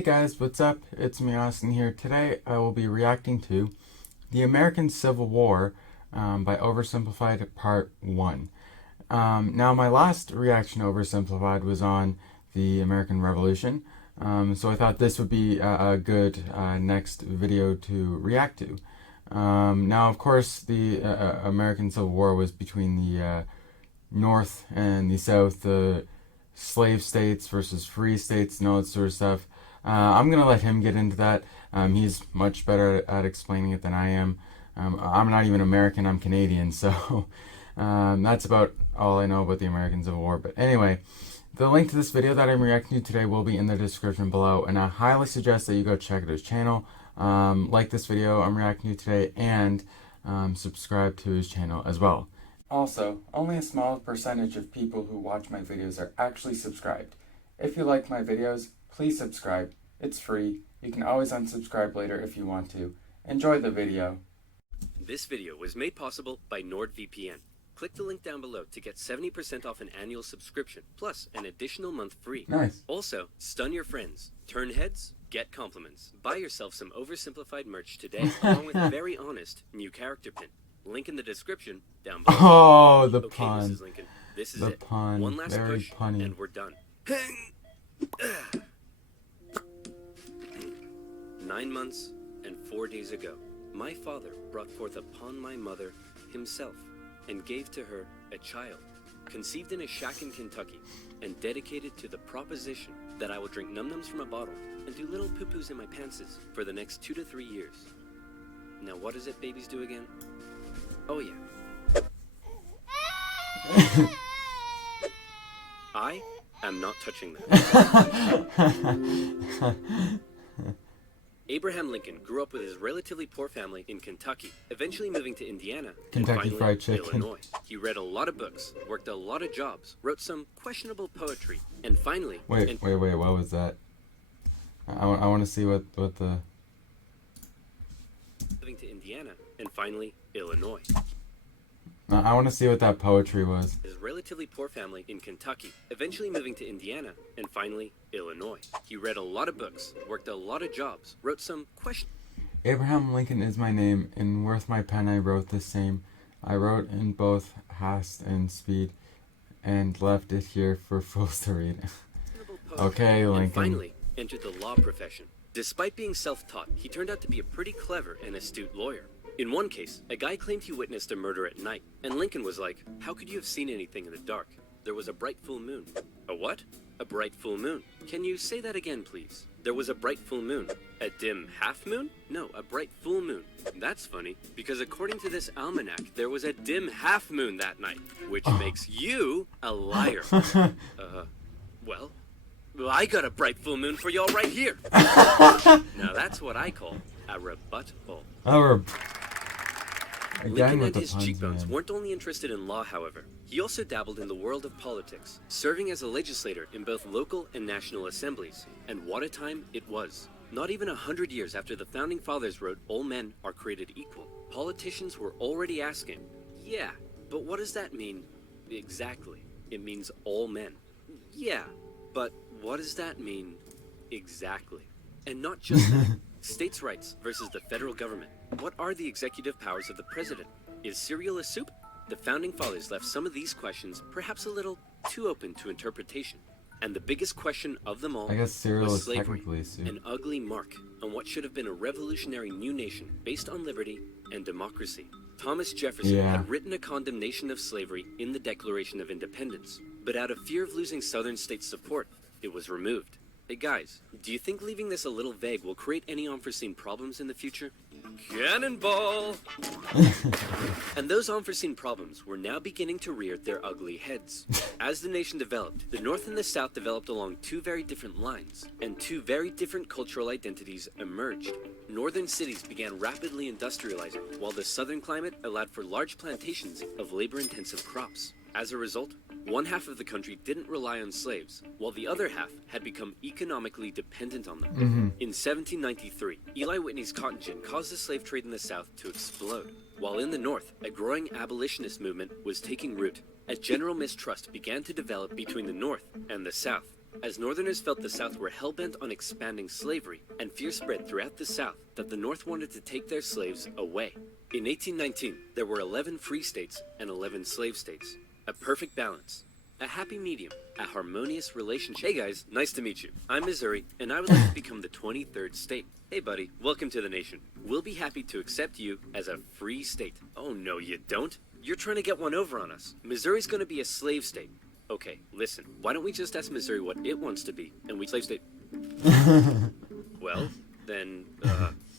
Hey guys, what's up? It's me, Austin here. Today I will be reacting to The American Civil War by OverSimplified Part 1. Now my last reaction to Oversimplified was on the American Revolution, so I thought this would be a good next video to react to. Now of course the American Civil War was between the North and the South, the slave states versus free states and all that sort of stuff. I'm going to let him get into that. He's much better at explaining it than I am. I'm not even American, I'm Canadian, so that's about all I know about the American Civil War. But anyway, the link to this video that I'm reacting to today will be in the description below, and I highly suggest that you go check out his channel, like this video I'm reacting to today, and subscribe to his channel as well. Also, only a small percentage of people who watch my videos are actually subscribed. If you like my videos, please subscribe. It's free. You can always unsubscribe later if you want to. Enjoy the video. This video was made possible by NordVPN. Click the link down below to get 70% off an annual subscription, plus an additional month free. Nice. Also, stun your friends, turn heads, get compliments. Buy yourself some Oversimplified merch today, along with a very honest new character pin. Link in the description down below. Oh, the okay, pun. Mrs. Lincoln, this is the it. pun. One last Very push, punny. and we're done. 9 months and 4 days ago, my father brought forth upon my mother himself, and gave to her a child, conceived in a shack in Kentucky, and dedicated to the proposition that I will drink num-nums from a bottle and do little poo-poos in my pantses for the next 2 to 3 years. Now what is it babies do again? Oh yeah. I am not touching that. Abraham Lincoln grew up with his relatively poor family in Kentucky, eventually moving to Indiana Kentucky and finally Fried Chicken. Illinois. He read a lot of books, worked a lot of jobs, wrote some questionable poetry, and finally... Wait, what was that? I want to see what the... Moving to Indiana and finally Illinois. I want to see what that poetry was. His relatively poor family in Kentucky, eventually moving to Indiana and finally Illinois. He read a lot of books, worked a lot of jobs, wrote some Abraham Lincoln is my name, and worth my pen I wrote the same. I wrote in both haste and speed, and left it here for fools to read. Okay, Lincoln. And finally entered the law profession. Despite being self-taught, he turned out to be a pretty clever and astute lawyer. In one case, a guy claimed he witnessed a murder at night, and Lincoln was like, "How could you have seen anything in the dark? There was a bright full moon." A what? A bright full moon. Can you say that again, please? There was a bright full moon. A dim half moon? No, a bright full moon. That's funny, because according to this almanac, there was a dim half moon that night, which makes you a liar. Well, I got a bright full moon for y'all right here. Now that's what I call a rebuttal. Lincoln and his cheekbones weren't only interested in law, however. He also dabbled in the world of politics, serving as a legislator in both local and national assemblies. And what a time it was. Not even 100 years after the Founding Fathers wrote, "All men are created equal," politicians were already asking, yeah, but what does that mean exactly? It means all men. Yeah, but what does that mean exactly? And not just that. States' rights versus the federal government. What are the executive powers of the president? Is cereal a soup? The Founding Fathers left some of these questions perhaps a little too open to interpretation. And the biggest question of them all, I guess cereal was is slavery, technically a soup. an ugly mark on what should have been a revolutionary new nation based on liberty and democracy. Thomas Jefferson had written a condemnation of slavery in the Declaration of Independence, but out of fear of losing Southern states' support, it was removed. Hey guys, do you think leaving this a little vague will create any unforeseen problems in the future? Cannonball! And those unforeseen problems were now beginning to rear their ugly heads. As the nation developed, the North and the South developed along two very different lines, and two very different cultural identities emerged. Northern cities began rapidly industrializing, while the southern climate allowed for large plantations of labor-intensive crops. As a result, one half of the country didn't rely on slaves, while the other half had become economically dependent on them. In 1793, Eli Whitney's cotton gin caused the slave trade in the South to explode, while in the North, a growing abolitionist movement was taking root. A general mistrust began to develop between the North and the South. as Northerners felt the South were hell-bent on expanding slavery, and fear spread throughout the South that the North wanted to take their slaves away. In 1819, there were 11 free states and 11 slave states. A perfect balance. A happy medium. A harmonious relationship. Hey guys, nice to meet you. I'm Missouri, and I would like to become the 23rd state. Hey buddy, welcome to the nation. We'll be happy to accept you as a free state. Oh no, you don't. You're trying to get one over on us. Missouri's gonna be a slave state. Okay, listen, why don't we just ask Missouri what it wants to be, and we slave state. Well, then,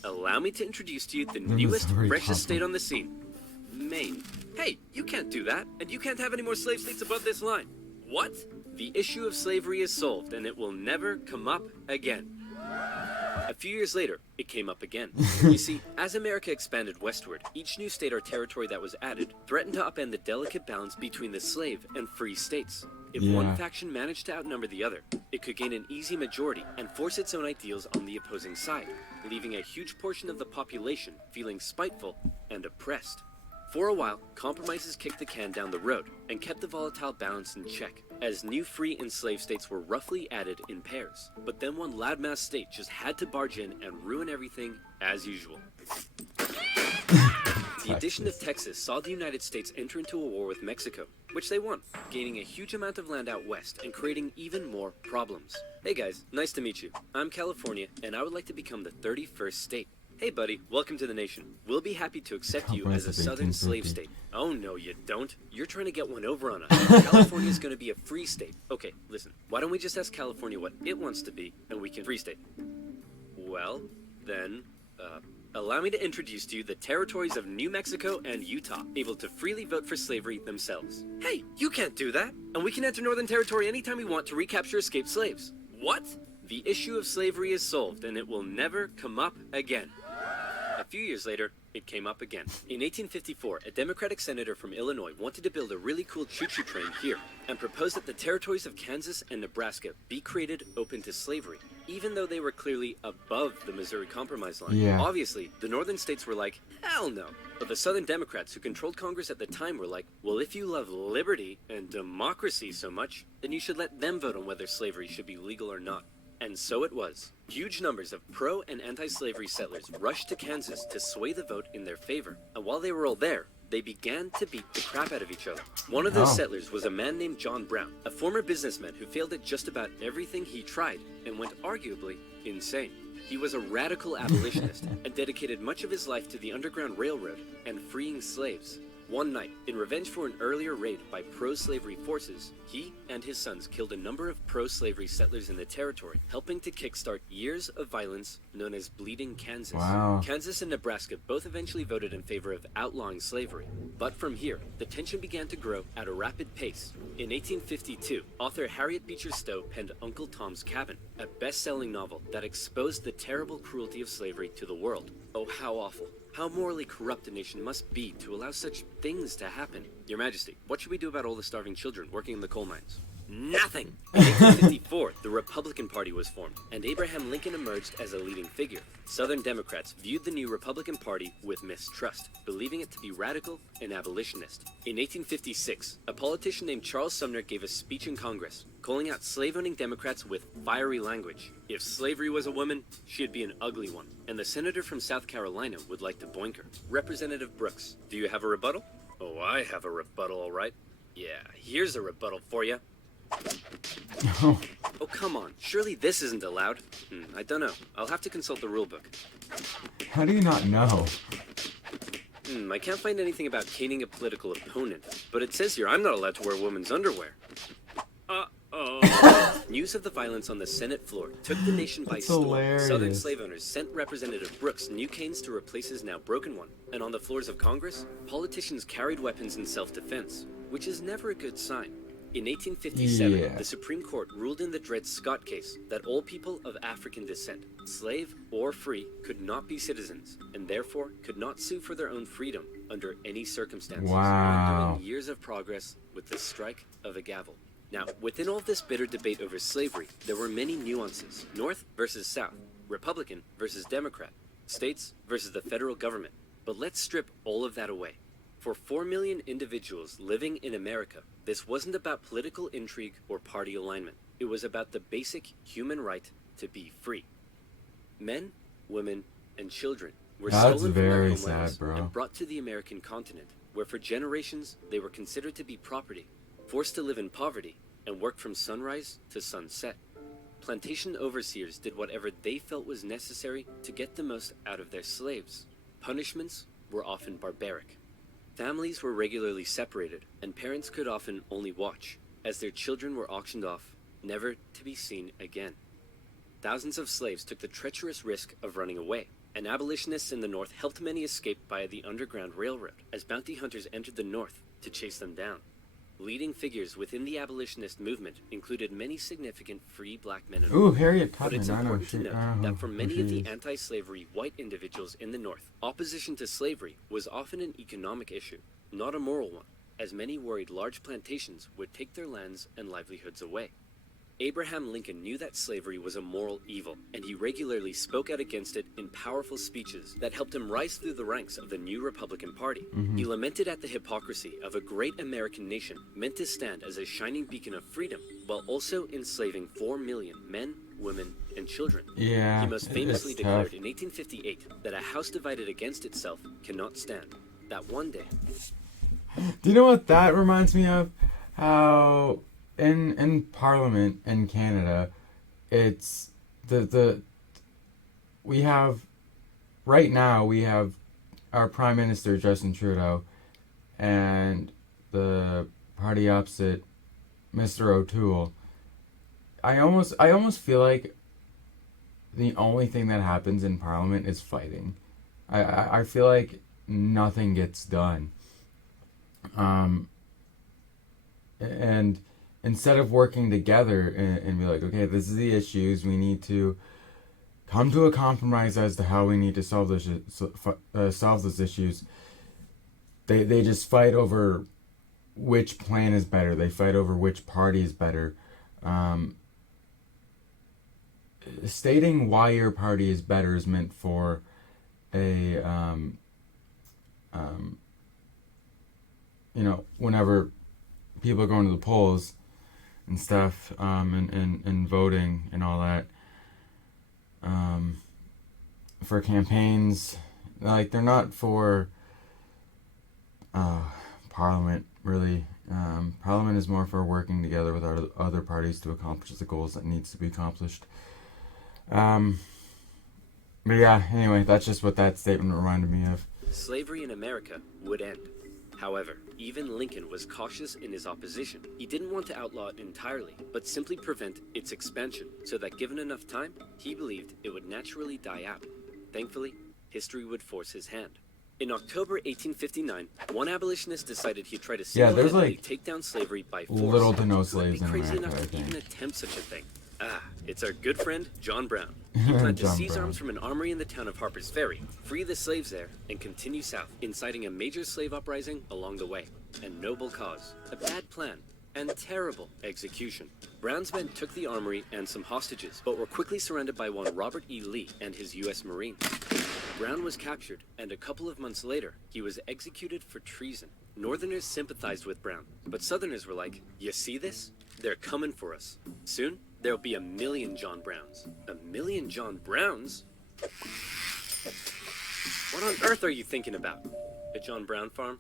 allow me to introduce to you the newest, freshest state on the scene. Maine. Hey, you can't do that, and you can't have any more slave states above this line. What? The issue of slavery is solved, and it will never come up again. A few years later, it came up again. You see, as America expanded westward, each new state or territory that was added threatened to upend the delicate balance between the slave and free states. If one faction managed to outnumber the other, it could gain an easy majority and force its own ideals on the opposing side, leaving a huge portion of the population feeling spiteful and oppressed. For a while, compromises kicked the can down the road and kept the volatile balance in check, as new free and slave states were roughly added in pairs. But then one loudmouth state just had to barge in and ruin everything as usual. The addition of Texas saw the United States enter into a war with Mexico, which they won, gaining a huge amount of land out west and creating even more problems. Hey guys, nice to meet you. I'm California, and I would like to become the 31st state. Hey buddy, welcome to the nation. We'll be happy to accept you as a southern slave state. Oh no, you don't. You're trying to get one over on us. California's gonna be a free state. Okay, listen, why don't we just ask California what it wants to be, and we can free state. Well, then, allow me to introduce to you the territories of New Mexico and Utah, able to freely vote for slavery themselves. Hey, you can't do that, and we can enter Northern Territory anytime we want to recapture escaped slaves. What? The issue of slavery is solved, and it will never come up again. A few years later, it came up again. In 1854, a Democratic senator from Illinois wanted to build a really cool choo-choo train here and proposed that the territories of Kansas and Nebraska be created open to slavery, even though they were clearly above the Missouri Compromise line. Obviously, the northern states were like, hell no. But the Southern Democrats who controlled Congress at the time were like, well, if you love liberty and democracy so much, then you should let them vote on whether slavery should be legal or not. And so it was. Huge numbers of pro- and anti-slavery settlers rushed to Kansas to sway the vote in their favor. And while they were all there, they began to beat the crap out of each other. One of those settlers was a man named John Brown, a former businessman who failed at just about everything he tried and went arguably insane. He was a radical abolitionist and dedicated much of his life to the Underground Railroad and freeing slaves. One night, in revenge for an earlier raid by pro-slavery forces, he and his sons killed a number of pro-slavery settlers in the territory, helping to kickstart years of violence known as Bleeding Kansas. Kansas and Nebraska both eventually voted in favor of outlawing slavery. But from here, the tension began to grow at a rapid pace. In 1852, author Harriet Beecher Stowe penned Uncle Tom's Cabin, a best-selling novel that exposed the terrible cruelty of slavery to the world. Oh, how awful. How morally corrupt a nation must be to allow such things to happen. Your Majesty, what should we do about all the starving children working in the coal mines? Nothing! In 1854, the Republican Party was formed, and Abraham Lincoln emerged as a leading figure. Southern Democrats viewed the new Republican Party with mistrust, believing it to be radical and abolitionist. In 1856, a politician named Charles Sumner gave a speech in Congress, calling out slave-owning Democrats with fiery language. If slavery was a woman, she'd be an ugly one, and the senator from South Carolina would like to boink her. Representative Brooks, do you have a rebuttal? Oh, I have a rebuttal, all right. Yeah, here's a rebuttal for you. Oh, come on. Surely this isn't allowed. I don't know. I'll have to consult the rule book. How do you not know? I can't find anything about caning a political opponent, but it says here I'm not allowed to wear women's underwear. News of the violence on the Senate floor took the nation by storm. Hilarious. Southern slave owners sent Representative Brooks new canes to replace his now broken one. And on the floors of Congress, politicians carried weapons in self-defense, which is never a good sign. In 1857, the Supreme Court ruled in the Dred Scott case that all people of African descent, slave or free, could not be citizens, and therefore could not sue for their own freedom under any circumstances. Undoing years of progress with the strike of a gavel. Now, within all this bitter debate over slavery, there were many nuances. North versus South, Republican versus Democrat, states versus the federal government. But let's strip all of that away. For 4 million individuals living in America, this wasn't about political intrigue or party alignment. It was about the basic human right to be free. Men, women, and children were That's stolen from their very homelands sad, bro. and brought to the American continent, where for generations they were considered to be property, forced to live in poverty, and work from sunrise to sunset. Plantation overseers did whatever they felt was necessary to get the most out of their slaves. Punishments were often barbaric. Families were regularly separated, and parents could often only watch, as their children were auctioned off, never to be seen again. Thousands of slaves took the treacherous risk of running away, and abolitionists in the North helped many escape via the Underground Railroad as bounty hunters entered the North to chase them down. Leading figures within the abolitionist movement included many significant free black men and women. Harriet But it's Tubman. important to note that for many of the anti-slavery white individuals in the North, opposition to slavery was often an economic issue, not a moral one, as many worried large plantations would take their lands and livelihoods away. Abraham Lincoln knew that slavery was a moral evil, and he regularly spoke out against it in powerful speeches that helped him rise through the ranks of the new Republican Party. He lamented at the hypocrisy of a great American nation meant to stand as a shining beacon of freedom, while also enslaving 4 million men, women, and children. Yeah, He most famously declared tough. in 1858 that a house divided against itself cannot stand. That one day... Do you know what that reminds me of? How in Parliament in Canada, it's we have right now we have our Prime Minister Justin Trudeau and the party opposite Mr. O'Toole. I almost feel like the only thing that happens in Parliament is fighting. I feel like nothing gets done. And instead of working together and be like, okay, this is the issues, we need to come to a compromise as to how we need to solve those issues, they just fight over which plan is better. They fight over which party is better. Stating why your party is better is meant for a whenever people are going to the polls and stuff, and voting and all that, for campaigns, like, they're not for Parliament, really. Parliament is more for working together with our other parties to accomplish the goals that needs to be accomplished. But yeah, anyway, that's just what that statement reminded me of. Slavery in America would end. However, even Lincoln was cautious in his opposition. He didn't want to outlaw it entirely, but simply prevent its expansion, so that given enough time, he believed it would naturally die out. Thankfully, history would force his hand. In October 1859, one abolitionist decided he'd try to single-handedly take down slavery by force. Little to no slaves in Who would be crazy America, enough I to even think. attempt such a thing? It's our good friend, John Brown. He planned to John seize Brown. arms from an armory in the town of Harper's Ferry, free the slaves there, and continue south, inciting a major slave uprising along the way. A noble cause, a bad plan, and terrible execution. Brown's men took the armory and some hostages, but were quickly surrounded by one Robert E. Lee and his U.S. Marines. Brown was captured, and a couple of months later, he was executed for treason. Northerners sympathized with Brown, but Southerners were like, "You see this? They're coming for us. Soon, there'll be 1 million John Browns." 1 million John Browns? What on earth are you thinking about? A John Brown farm?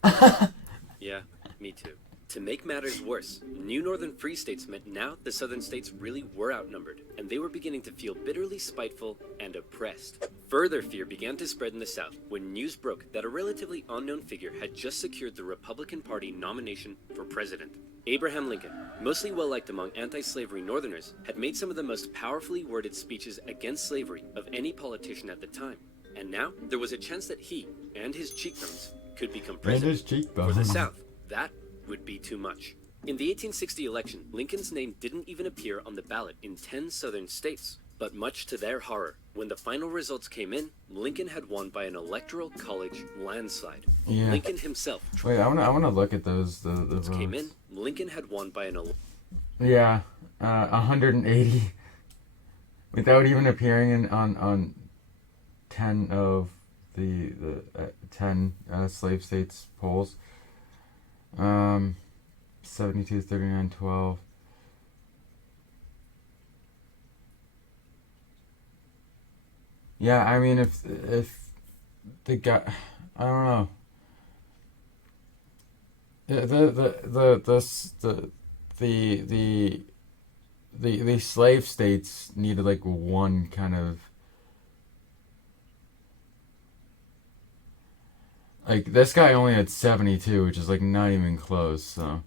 Yeah, me too. To make matters worse, new northern free states meant now the southern states really were outnumbered, and they were beginning to feel bitterly spiteful and oppressed. Further fear began to spread in the South when news broke that a relatively unknown figure had just secured the Republican Party nomination for president. Abraham Lincoln, mostly well-liked among anti-slavery Northerners, had made some of the most powerfully worded speeches against slavery of any politician at the time. And now, there was a chance that he and his cheekbones could become president. For the South, that would be too much. In the 1860 election, Lincoln's name didn't even appear on the ballot in 10 southern states. But much to their horror, when the final results came in, Lincoln had won by an electoral college landslide. Yeah. Lincoln himself... Wait, I wanna look at those, the votes. Came in, Lincoln had won by an... 180. Without even appearing on 10 of the 10 slave states polls. 72, 39, 12. Yeah, I mean, if the guy, I don't know. The the slave states needed like one kind of like this guy only had 72, which is like not even close. So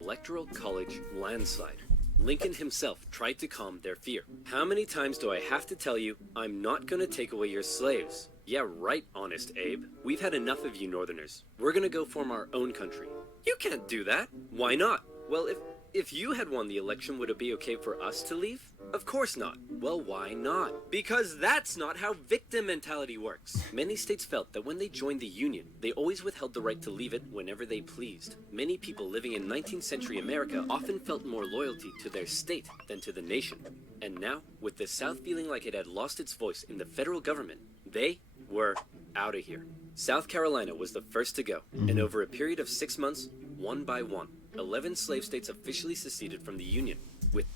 Electoral College landslide. Lincoln himself tried to calm their fear. How many times do I have to tell you, I'm not gonna take away your slaves? Yeah, right, Honest Abe. We've had enough of you Northerners. We're gonna go form our own country. You can't do that. Why not? Well, if you had won the election, would it be okay for us to leave? Of course not. Well, why not? Because that's not how victim mentality works. Many states felt that when they joined the Union, they always withheld the right to leave it whenever they pleased. Many people living in 19th century America often felt more loyalty to their state than to the nation. And now, with the South feeling like it had lost its voice in the federal government, they were out of here. South Carolina was the first to go, and over a period of 6 months, one by one, 11 slave states officially seceded from the Union, with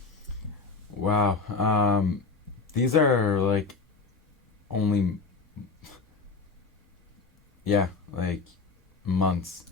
wow, these are like only like months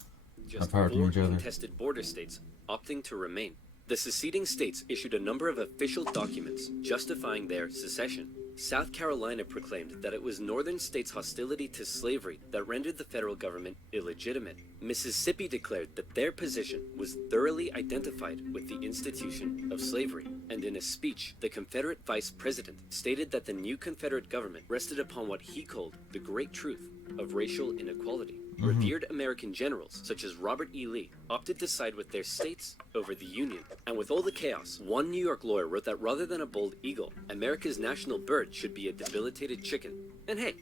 just apart from four each other. contested border states opting to remain. The seceding states issued a number of official documents justifying their secession. South Carolina proclaimed that it was northern states' hostility to slavery that rendered the federal government illegitimate. Mississippi declared that their position was thoroughly identified with the institution of slavery. And in a speech, the Confederate vice president stated that the new Confederate government rested upon what he called the great truth of racial inequality. Revered American generals, such as Robert E. Lee, opted to side with their states over the Union. And with all the chaos, one New York lawyer wrote that rather than a bald eagle, America's national bird should be a debilitated chicken. And hey,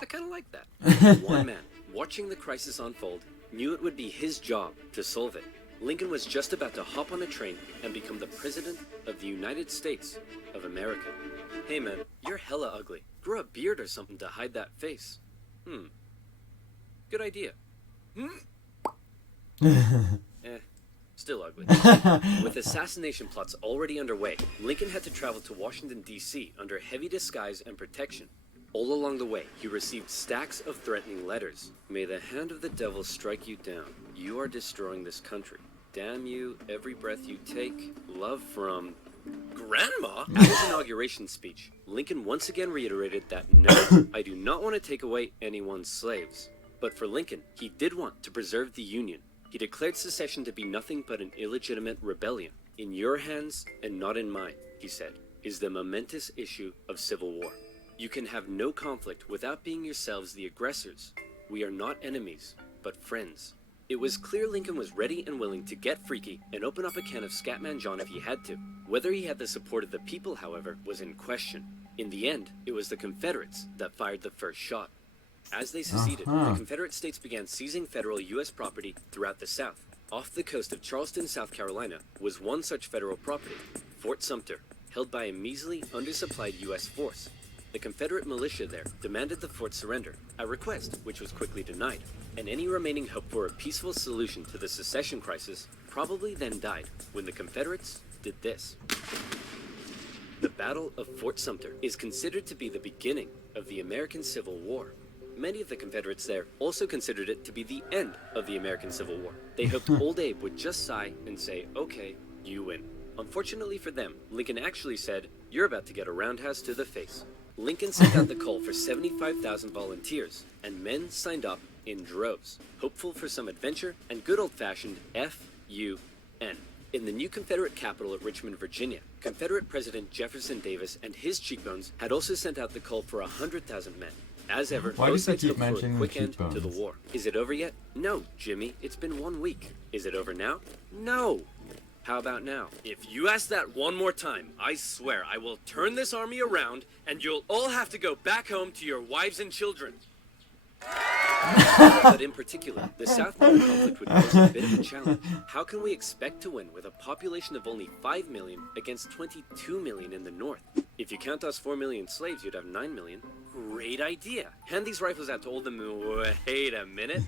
I kind of like that. One man, watching the crisis unfold, knew it would be his job to solve it. Lincoln was just about to hop on a train and become the President of the United States of America. Hey man, you're hella ugly. Grow a beard or something to hide that face. Good idea. Still ugly. With assassination plots already underway, Lincoln had to travel to Washington, D.C. under heavy disguise and protection. All along the way, he received stacks of threatening letters. May the hand of the devil strike you down. You are destroying this country. Damn you, every breath you take. Love from... Grandma? At his inauguration speech, Lincoln once again reiterated that no, I do not want to take away anyone's slaves. But for Lincoln, he did want to preserve the Union. He declared secession to be nothing but an illegitimate rebellion. In your hands, and not in mine, he said, is the momentous issue of civil war. You can have no conflict without being yourselves the aggressors. We are not enemies, but friends. It was clear Lincoln was ready and willing to get freaky and open up a can of Scatman John if he had to. Whether he had the support of the people, however, was in question. In the end, it was the Confederates that fired the first shot. As they seceded, the Confederate states began seizing federal U.S. property throughout the South. Off the coast of Charleston, South Carolina, was one such federal property, Fort Sumter, held by a measly, undersupplied U.S. force. The Confederate militia there demanded the fort surrender, a request which was quickly denied, and any remaining hope for a peaceful solution to the secession crisis probably then died when the Confederates did this. The Battle of Fort Sumter is considered to be the beginning of the American Civil War. Many of the Confederates there also considered it to be the end of the American Civil War. They hoped Old Abe would just sigh and say, okay, you win. Unfortunately for them, Lincoln actually said, you're about to get a roundhouse to the face. Lincoln sent out the call for 75,000 volunteers, and men signed up in droves, hopeful for some adventure and good old-fashioned F-U-N. In the new Confederate capital at Richmond, Virginia, Confederate President Jefferson Davis and his cheekbones had also sent out the call for 100,000 men. As ever, both sides hoped for a quick end to the war. Is it over yet? No, Jimmy. It's been 1 week. Is it over now? No. How about now? If you ask that one more time, I swear I will turn this army around and you'll all have to go back home to your wives and children. But in particular, the South knew the conflict would pose a bit of a challenge. How can we expect to win with a population of only 5 million against 22 million in the North? If you count us 4 million slaves, you'd have 9 million. Great idea. Hand these rifles out to all the men. Wait a minute.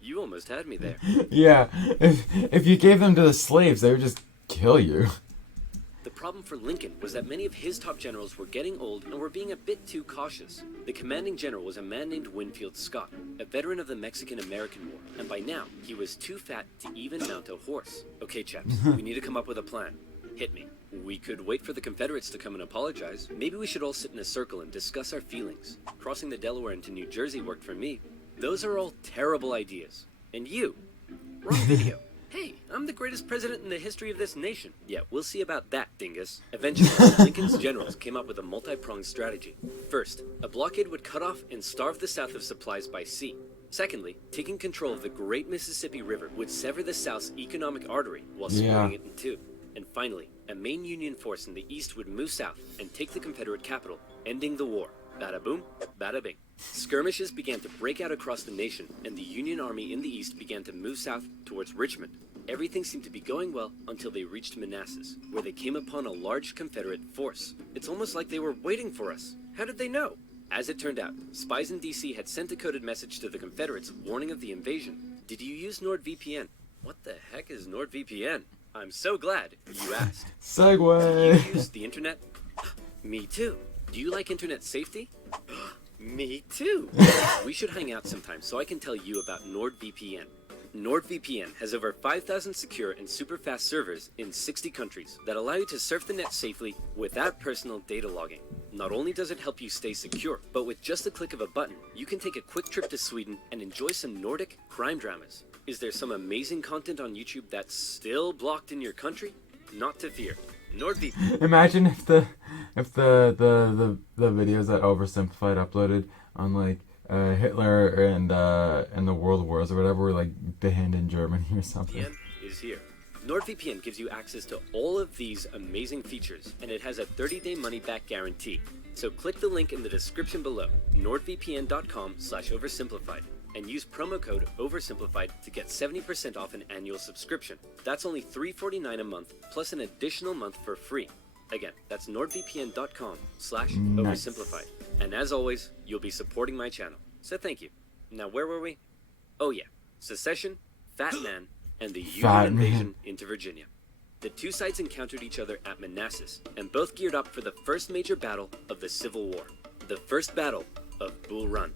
You almost had me there. Yeah, if you gave them to the slaves, they would just kill you. The The problem for Lincoln was that many of his top generals were getting old and were being a bit too cautious. The commanding general was a man named Winfield Scott, a veteran of the Mexican-American War, and by now, he was too fat to even mount a horse. Okay, chaps, we need to come up with a plan. Hit me. We could wait for the Confederates to come and apologize. Maybe we should all sit in a circle and discuss our feelings. Crossing the Delaware into New Jersey worked for me. Those are all terrible ideas. And you? Wrong video. Hey, I'm the greatest president in the history of this nation. Yeah, we'll see about that, dingus. Eventually, Lincoln's generals came up with a multi-pronged strategy. First, a blockade would cut off and starve the South of supplies by sea. Secondly, taking control of the great Mississippi River would sever the South's economic artery while splitting it in two. And finally, a main Union force in the East would move south and take the Confederate capital, ending the war. Bada boom, bada bing. Skirmishes began to break out across the nation, and the Union Army in the East began to move south towards Richmond. Everything seemed to be going well until they reached Manassas, where they came upon a large Confederate force. It's almost like they were waiting for us. How did they know? As it turned out, spies in D.C. had sent a coded message to the Confederates warning of the invasion. Did you use NordVPN? What the heck is NordVPN? I'm so glad you asked. Segway! Do you use the internet? Me too. Do you like internet safety? Me too. We should hang out sometime so I can tell you about NordVPN. NordVPN has over 5,000 secure and super fast servers in 60 countries that allow you to surf the net safely without personal data logging. Not only does it help you stay secure, but with just a click of a button, you can take a quick trip to Sweden and enjoy some Nordic crime dramas. Is there some amazing content on YouTube that's still blocked in your country? Not to fear. NordVPN. Imagine if the videos that Oversimplified uploaded on like Hitler and the World Wars or whatever were like banned in Germany or something. NordVPN is here. NordVPN gives you access to all of these amazing features, and it has a 30-day money-back guarantee. So click the link in the description below, nordvpn.com/oversimplified, and use promo code OverSimplified to get 70% off an annual subscription. That's only $3.49 a month, plus an additional month for free. Again, that's nordvpn.com/oversimplified. And as always, you'll be supporting my channel. So thank you. Now where were we? Oh yeah, secession, Fat Man, and the Union invasion into Virginia. The two sides encountered each other at Manassas, and both geared up for the first major battle of the Civil War, the First Battle of Bull Run.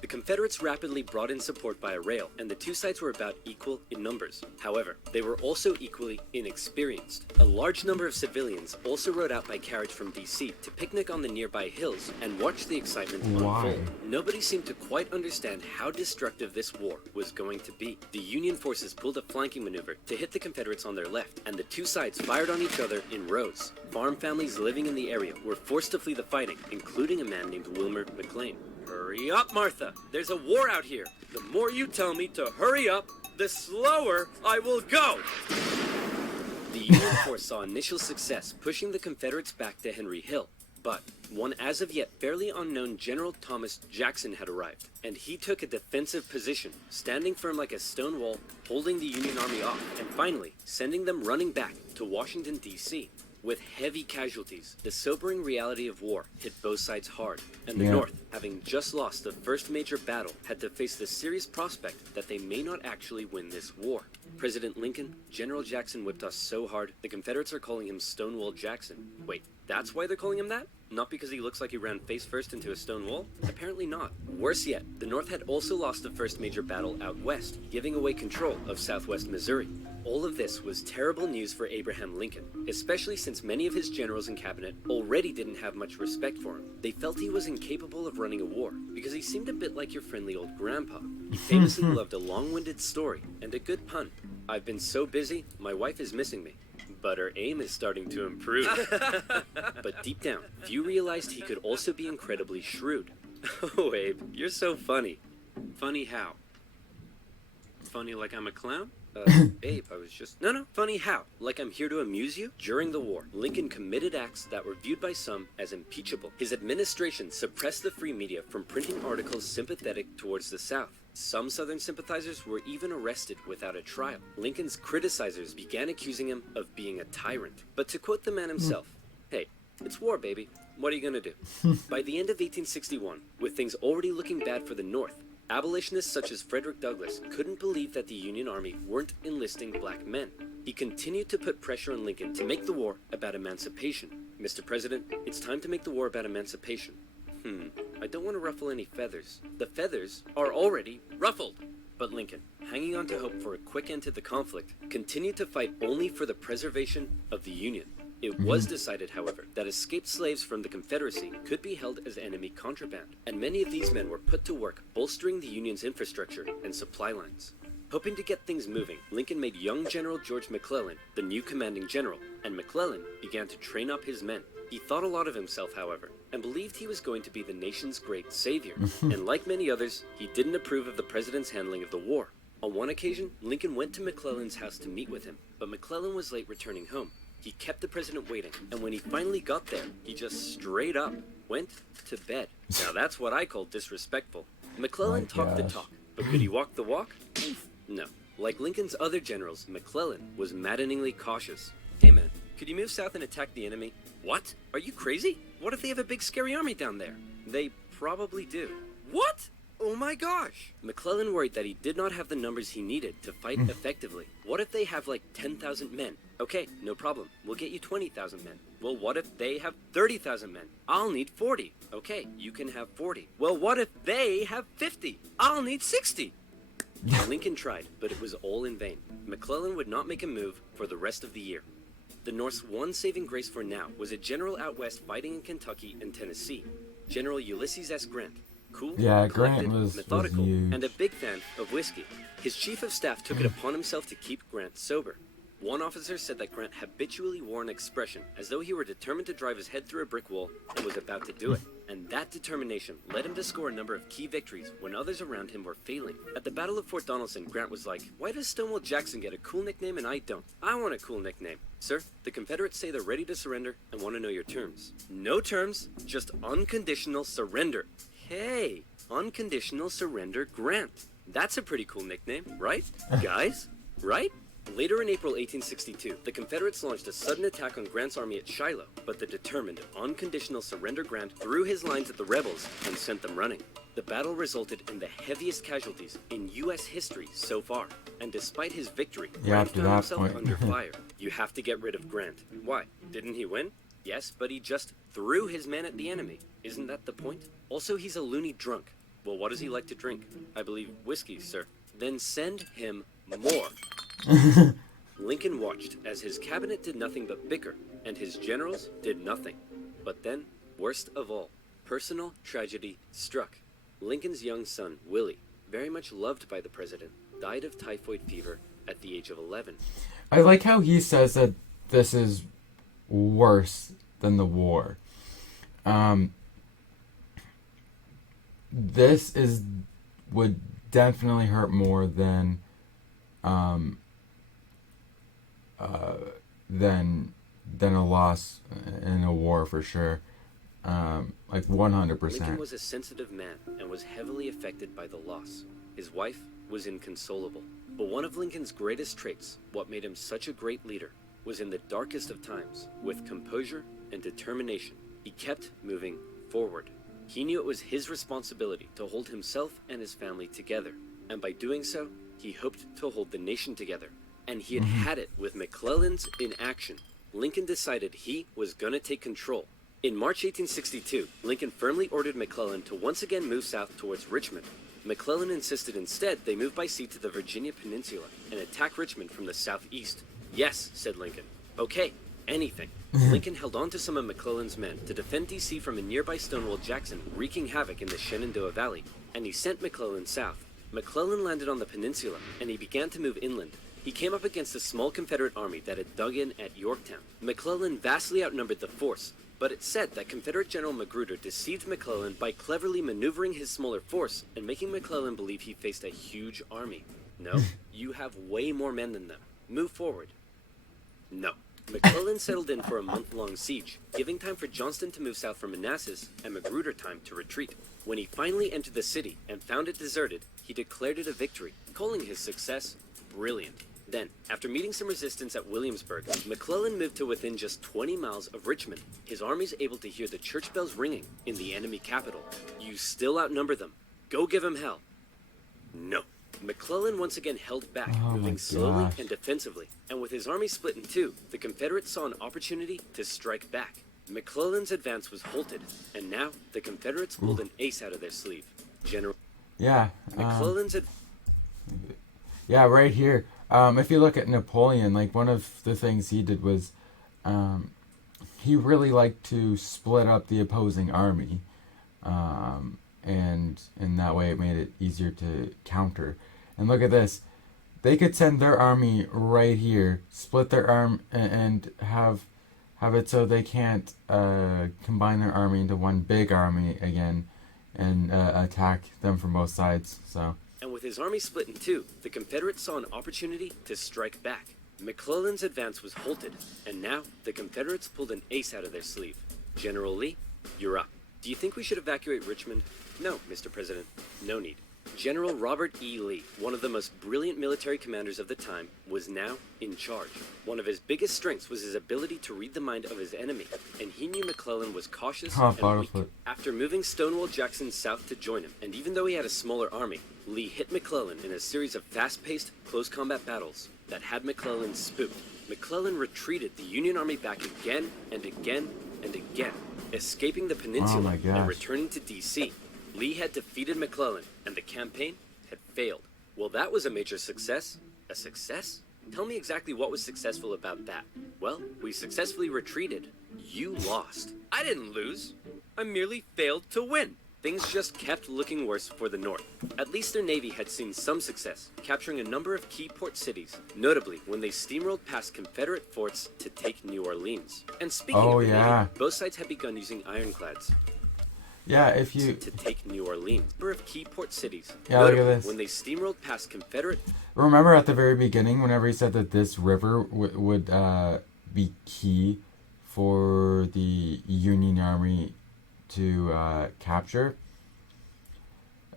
The Confederates rapidly brought in support via rail, and the two sides were about equal in numbers. However, they were also equally inexperienced. A large number of civilians also rode out by carriage from D.C. to picnic on the nearby hills and watch the excitement unfold. Nobody seemed to quite understand how destructive this war was going to be. The Union forces pulled a flanking maneuver to hit the Confederates on their left, and the two sides fired on each other in rows. Farm families living in the area were forced to flee the fighting, including a man named Wilmer McLean. Hurry up, Martha! There's a war out here! The more you tell me to hurry up, the slower I will go! The Union force saw initial success, pushing the Confederates back to Henry Hill. But one as of yet fairly unknown General Thomas Jackson had arrived, and he took a defensive position, standing firm like a stone wall, holding the Union Army off, and finally sending them running back to Washington, D.C. With heavy casualties, the sobering reality of war hit both sides hard, and the North, having just lost the first major battle, had to face the serious prospect that they may not actually win this war. President Lincoln, General Jackson whipped us so hard, the Confederates are calling him Stonewall Jackson. Wait, that's why they're calling him that? Not because he looks like he ran face first into a stone wall? Apparently not. Worse yet, the North had also lost the first major battle out west, giving away control of southwest Missouri. All of this was terrible news for Abraham Lincoln, especially since many of his generals and cabinet already didn't have much respect for him. They felt he was incapable of running a war, because he seemed a bit like your friendly old grandpa. He famously loved a long-winded story and a good pun. I've been so busy, my wife is missing me. But her aim is starting to improve. But deep down, few realized he could also be incredibly shrewd. Oh, Abe, you're so funny. Funny how? Funny like I'm a clown? Abe, I was just... No, funny how? Like I'm here to amuse you? During the war, Lincoln committed acts that were viewed by some as impeachable. His administration suppressed the free media from printing articles sympathetic towards the South. Some Southern sympathizers were even arrested without a trial. Lincoln's criticizers began accusing him of being a tyrant. But to quote the man himself, hey, it's war, baby. What are you gonna do? By the end of 1861, with things already looking bad for the North, Abolitionists such as Frederick Douglass couldn't believe that the Union Army weren't enlisting black men. He continued to put pressure on Lincoln to make the war about emancipation. Mr. President, it's time to make the war about emancipation. I don't want to ruffle any feathers. The feathers are already ruffled. But Lincoln, hanging on to hope for a quick end to the conflict, continued to fight only for the preservation of the Union. It was decided, however, that escaped slaves from the Confederacy could be held as enemy contraband, and many of these men were put to work bolstering the Union's infrastructure and supply lines. Hoping to get things moving, Lincoln made young General George McClellan the new commanding general, and McClellan began to train up his men. He thought a lot of himself, however, and believed he was going to be the nation's great savior. And like many others, he didn't approve of the president's handling of the war. On one occasion, Lincoln went to McClellan's house to meet with him, but McClellan was late returning home. He kept the president waiting, and when he finally got there, he just straight up went to bed. Now that's what I call disrespectful. McClellan talked the talk, but could he walk the walk? No. Like Lincoln's other generals, McClellan was maddeningly cautious. Hey man, could you move south and attack the enemy? What? Are you crazy? What if they have a big scary army down there? They probably do. What? Oh my gosh! McClellan worried that he did not have the numbers he needed to fight effectively. What if they have like 10,000 men? Okay, no problem. We'll get you 20,000 men. Well, what if they have 30,000 men? I'll need 40. Okay, you can have 40. Well, what if they have 50? I'll need 60. Lincoln tried, but it was all in vain. McClellan would not make a move for the rest of the year. The North's one saving grace for now was a general out west fighting in Kentucky and Tennessee, General Ulysses S. Grant. Cool, collected, methodical, and a big fan of whiskey. His chief of staff took it upon himself to keep Grant sober. One officer said that Grant habitually wore an expression as though he were determined to drive his head through a brick wall and was about to do it. And that determination led him to score a number of key victories when others around him were failing. At the Battle of Fort Donelson, Grant was like, "Why does Stonewall Jackson get a cool nickname and I don't? I want a cool nickname." "Sir, the Confederates say they're ready to surrender and want to know your terms." "No terms, just unconditional surrender." Hey, unconditional surrender Grant. That's a pretty cool nickname, right? Guys? Right? Later in April 1862, the Confederates launched a sudden attack on Grant's army at Shiloh, but the determined, unconditional surrender Grant threw his lines at the rebels and sent them running. The battle resulted in the heaviest casualties in U.S. history so far, and despite his victory, Grant found himself under fire. You have to get rid of Grant. Why? Didn't he win? Yes, but he just threw his men at the enemy. Isn't that the point? Also, he's a loony drunk. Well, what does he like to drink? I believe whiskey, sir. Then send him more. Lincoln watched as his cabinet did nothing but bicker, and his generals did nothing. But then, worst of all, personal tragedy struck. Lincoln's young son, Willie, very much loved by the president, died of typhoid fever at the age of 11. I like how he says that this is worse than the war. This would definitely hurt more than a loss in a war for sure. Like 100%. Lincoln was a sensitive man and was heavily affected by the loss. His wife was inconsolable. But one of Lincoln's greatest traits, what made him such a great leader, was in the darkest of times, with composure and determination, he kept moving forward. He knew it was his responsibility to hold himself and his family together, and by doing so, he hoped to hold the nation together. And he had had it with McClellan's inaction. Lincoln decided he was gonna take control. In March 1862, Lincoln firmly ordered McClellan to once again move south towards Richmond. McClellan insisted instead they move by sea to the Virginia Peninsula and attack Richmond from the southeast. "Yes," said Lincoln. "Okay, anything." Lincoln held on to some of McClellan's men to defend D.C. from a nearby Stonewall Jackson wreaking havoc in the Shenandoah Valley, and he sent McClellan south. McClellan landed on the peninsula, and he began to move inland. He came up against a small Confederate army that had dug in at Yorktown. McClellan vastly outnumbered the force, but it's said that Confederate General Magruder deceived McClellan by cleverly maneuvering his smaller force and making McClellan believe he faced a huge army. "No, you have way more men than them. Move forward." No. McClellan settled in for a month-long siege, giving time for Johnston to move south from Manassas and Magruder time to retreat. When he finally entered the city and found it deserted, he declared it a victory, calling his success brilliant. Then, after meeting some resistance at Williamsburg, McClellan moved to within just 20 miles of Richmond, his armies able to hear the church bells ringing in the enemy capital. "You still outnumber them. Go give them hell." No. McClellan once again held back, Oh my moving slowly gosh. and defensively. And with his army split in two, the Confederates saw an opportunity to strike back. McClellan's advance was halted, and now the Confederates pulled an ace out of their sleeve. General Yeah. McClellan's Yeah, right here. If you look at Napoleon, like one of the things he did was he really liked to split up the opposing army. And in that way it made it easier to counter. And look at this. They could send their army right here, split their arm, and have it so they can't combine their army into one big army again and attack them from both sides. So. And with his army split in two, the Confederates saw an opportunity to strike back. McClellan's advance was halted, and now the Confederates pulled an ace out of their sleeve. General Lee, you're up. Do you think we should evacuate Richmond? No, Mr. President, no need. General Robert E. Lee, one of the most brilliant military commanders of the time, was now in charge. One of his biggest strengths was his ability to read the mind of his enemy, and he knew McClellan was cautious and weak. After moving Stonewall Jackson south to join him, and even though he had a smaller army, Lee hit McClellan in a series of fast-paced, close combat battles that had McClellan spooked. McClellan retreated the Union Army back again and again and again, escaping the peninsula and returning to D.C. Lee had defeated McClellan, and the campaign had failed. Well, that was a major success. A success? Tell me exactly what was successful about that. Well, we successfully retreated. You lost. I didn't lose. I merely failed to win. Things just kept looking worse for the North. At least their Navy had seen some success, capturing a number of key port cities, notably when they steamrolled past Confederate forts to take New Orleans. And speaking of the Navy, both sides had begun using ironclads. Yeah, if you to take New Orleans, number of key port cities. Yeah, look at this. When they steamrolled past Confederate. Remember at the very beginning, whenever he said that this river would be key for the Union Army to capture.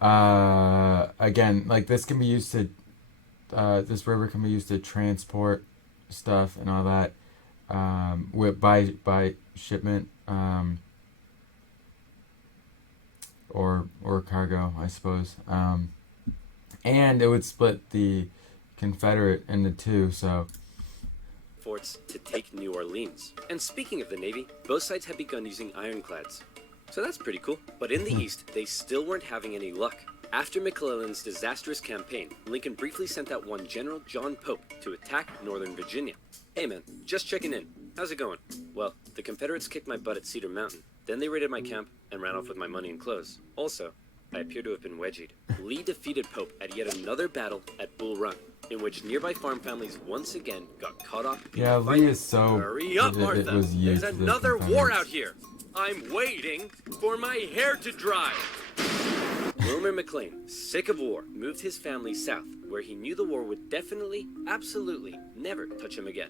Again, like this can be used to. This river can be used to transport stuff and all that. By shipment. Or cargo, I suppose. And it would split the Confederate into two, so. Forts to take New Orleans. And speaking of the Navy, both sides had begun using ironclads. So that's pretty cool. But in the East, they still weren't having any luck. After McClellan's disastrous campaign, Lincoln briefly sent out one General John Pope to attack Northern Virginia. Hey man, just checking in. How's it going? Well, the Confederates kicked my butt at Cedar Mountain. Then they raided my camp and ran off with my money and clothes. Also, I appear to have been wedgied. Lee defeated Pope at yet another battle at Bull Run, in which nearby farm families once again got caught up in the fight. Lee is so... Hurry up, Martha! There's another war out here! I'm waiting for my hair to dry! Wilmer McLean, sick of war, moved his family south, where he knew the war would definitely, absolutely, never touch him again.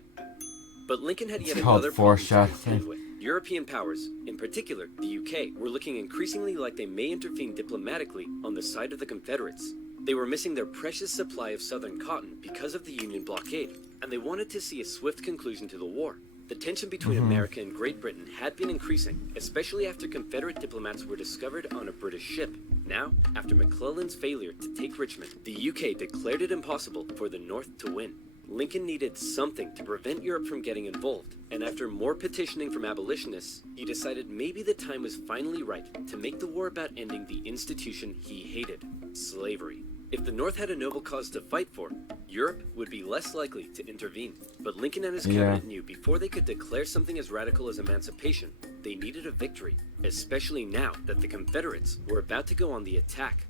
But Lincoln had yet another problem to contend with. European powers, in particular the UK, were looking increasingly like they may intervene diplomatically on the side of the Confederates. They were missing their precious supply of southern cotton because of the Union blockade, and they wanted to see a swift conclusion to the war. The tension between America and Great Britain had been increasing, especially after Confederate diplomats were discovered on a British ship. Now, after McClellan's failure to take Richmond, the UK declared it impossible for the North to win. Lincoln needed something to prevent Europe from getting involved, and after more petitioning from abolitionists, he decided maybe the time was finally right to make the war about ending the institution he hated, slavery. If the North had a noble cause to fight for, Europe would be less likely to intervene. But Lincoln and his cabinet knew before they could declare something as radical as emancipation, they needed a victory, especially now that the Confederates were about to go on the attack.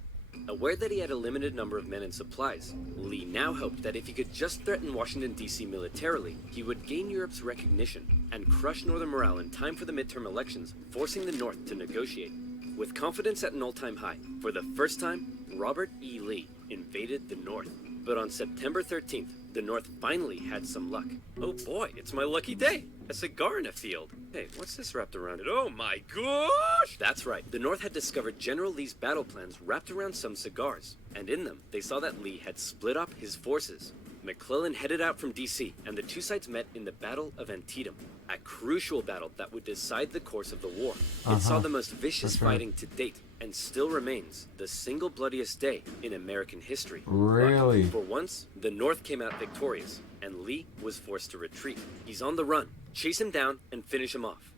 Aware that he had a limited number of men and supplies, Lee now hoped that if he could just threaten Washington, D.C. militarily, he would gain Europe's recognition and crush Northern morale in time for the midterm elections, forcing the North to negotiate. With confidence at an all-time high, for the first time, Robert E. Lee invaded the North. But on September 13th, the North finally had some luck. Oh boy, it's my lucky day! A cigar in a field. Hey, what's this wrapped around it? Oh my gosh! That's right, the North had discovered General Lee's battle plans wrapped around some cigars. And in them, they saw that Lee had split up his forces. McClellan headed out from D.C., and the two sides met in the Battle of Antietam. a crucial battle that would decide the course of the war. It saw the most vicious fighting to date, and still remains the single bloodiest day in American history. Really? But for once, the North came out victorious, and Lee was forced to retreat. He's on the run. Chase him down and finish him off.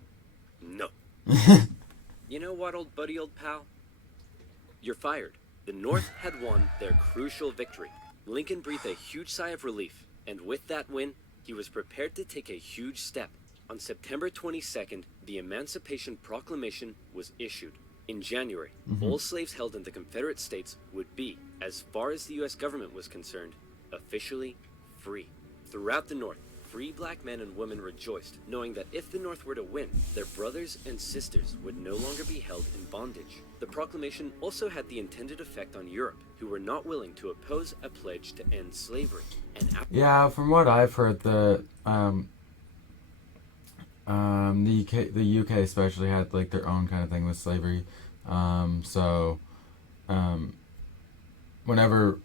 No. You know what, old buddy, old pal? You're fired. The North had won their crucial victory. Lincoln breathed a huge sigh of relief, and with that win, he was prepared to take a huge step. On September 22nd, the Emancipation Proclamation was issued. In January, all slaves held in the Confederate States would be, as far as the U.S. government was concerned, officially free. Throughout the North, free black men and women rejoiced, knowing that if the North were to win, their brothers and sisters would no longer be held in bondage. The proclamation also had the intended effect on Europe, who were not willing to oppose a pledge to end slavery. And yeah, from what I've heard, the UK especially had like their own kind of thing with slavery. Whenever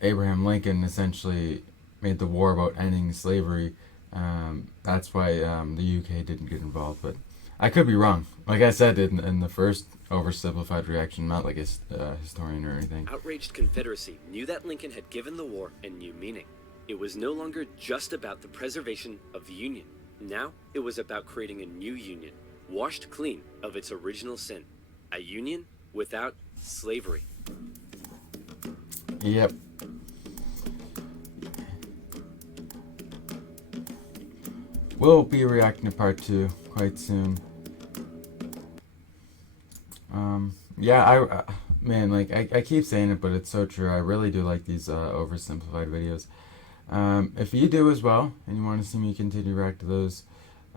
Abraham Lincoln essentially made the war about ending slavery, that's why the UK didn't get involved. But I could be wrong. Like I said in the first oversimplified reaction, not like a historian or anything. Outraged Confederacy knew that Lincoln had given the war a new meaning. It was no longer just about the preservation of the Union. Now, it was about creating a new Union, washed clean of its original sin. A Union without slavery. Yep. We'll be reacting to part 2 quite soon. Yeah, man, like, I keep saying it, but it's so true. I really do like these oversimplified videos. If you do as well, and you want to see me continue to react to those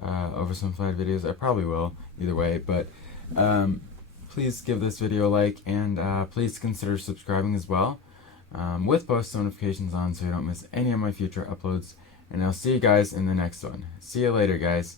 oversimplified videos, I probably will, either way, but please give this video a like, and please consider subscribing as well, with post notifications on so you don't miss any of my future uploads, and I'll see you guys in the next one. See you later, guys.